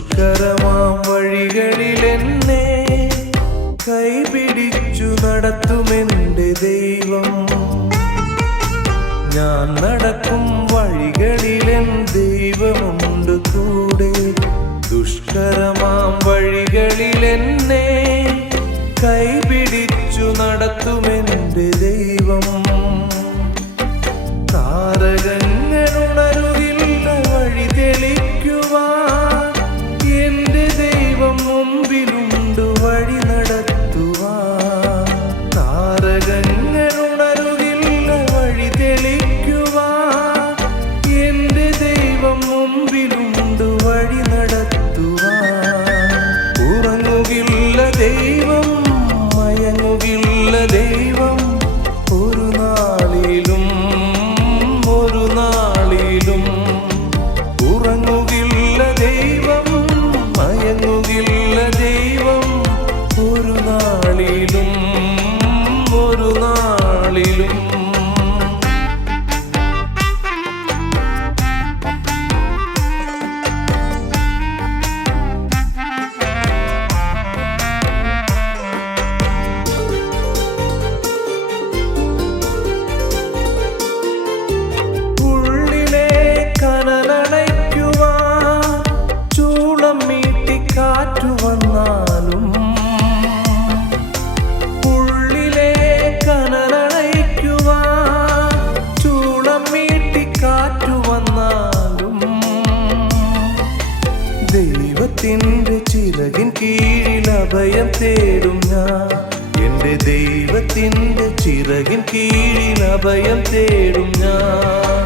ദുഷ്കരമാം വഴികളിലെന്നെ കൈപിടിച്ചു നടത്തുമെൻ്റെ ദൈവം. ഞാൻ നടക്കും വഴികളിലെൻ ദൈവമുണ്ട് കൂടെ. ദുഷ്കരമാം വഴികളിലെന്നെ കൈപിടിച്ചു നടത്തുമെൻ്റെ ദൈവം. താരകങ്ങളുണരുകില്ല വഴി തെളിക്കുവാൻ, എൻ്റെ ദൈവം മുമ്പിലുണ്ട് വഴി നടത്തുവാൻ. താരകങ്ങളുണരുകില്ല വഴി തെളിക്കുവാൻ, എൻ്റെ ദൈവം മുമ്പിലുണ്ട് വഴി നടത്തുവാൻ. ഉറങ്ങുകില്ല ദൈവം, മയങ്ങുകില്ല ദൈവം, ഒരു നാളിലും ഉറങ്ങുകില്ല ദൈവം, മയങ്ങുകില്ല ദൈവം, ഒരു നാളിലും. ദൈവത്തിൻ്റെ ചിറകിൻ കീഴിൽ അഭയം തേടും ഞാൻ. എൻ്റെ ദൈവത്തിൻ്റെ ചിറകിൻ കീഴിൽ അഭയം തേടും ഞാൻ.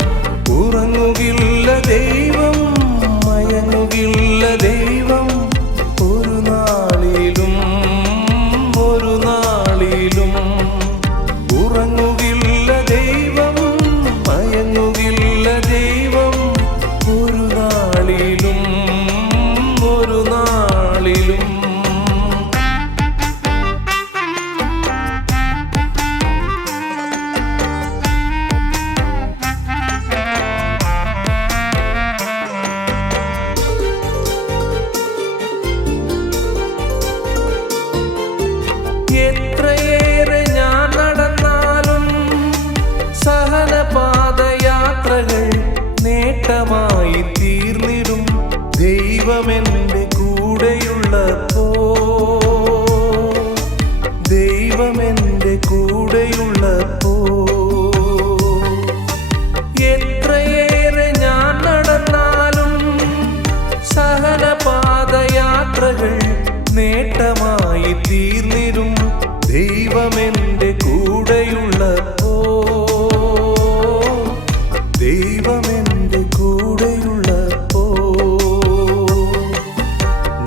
ഉറങ്ങുകില്ല ദൈവം, മയങ്ങുകില്ല ദൈവം, ഒരു നാളിലും. ഉറങ്ങുകില്ല ദൈവം, മയങ്ങുകില്ല ദൈവം, ഒരു നാളിലും. എത്രയേറെ ഞാൻ നടന്നാലും സഹനപാദയാത്രകൾ നേട്ടമായി തീർന്നിടും ദൈവമെൻ്റെ കൂടെയുള്ളപ്പോ. ദൈവമെൻ്റെ കൂടെയുള്ളപ്പോ. എത്രയേറെ ഞാൻ നടന്നാലും സഹനപാദയാത്രകൾ നേട്ടമായി തീർന്നിടും ദൈവമെൻ്റെ കൂടെയുള്ളപ്പോ. ദൈവമെൻ്റെ കൂടെയുള്ളപ്പോ.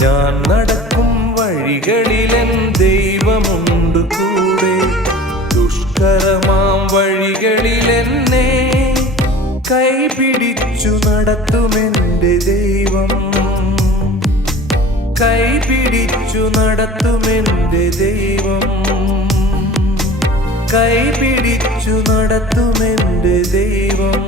ഞാൻ നടക്കും വഴികളിലെൻ ദൈവമുണ്ട് കൂടെ. ദുഷ്കരമാം വഴികളിലെന്നെ കൈപിടിച്ചു നടത്തുമെൻ്റെ ദൈവം. കൈപിടിച്ചു നടത്തുമെൻ്റെ ദൈവം. കൈപിടിച്ചു നടത്തുമെൻ്റെ ദൈവം.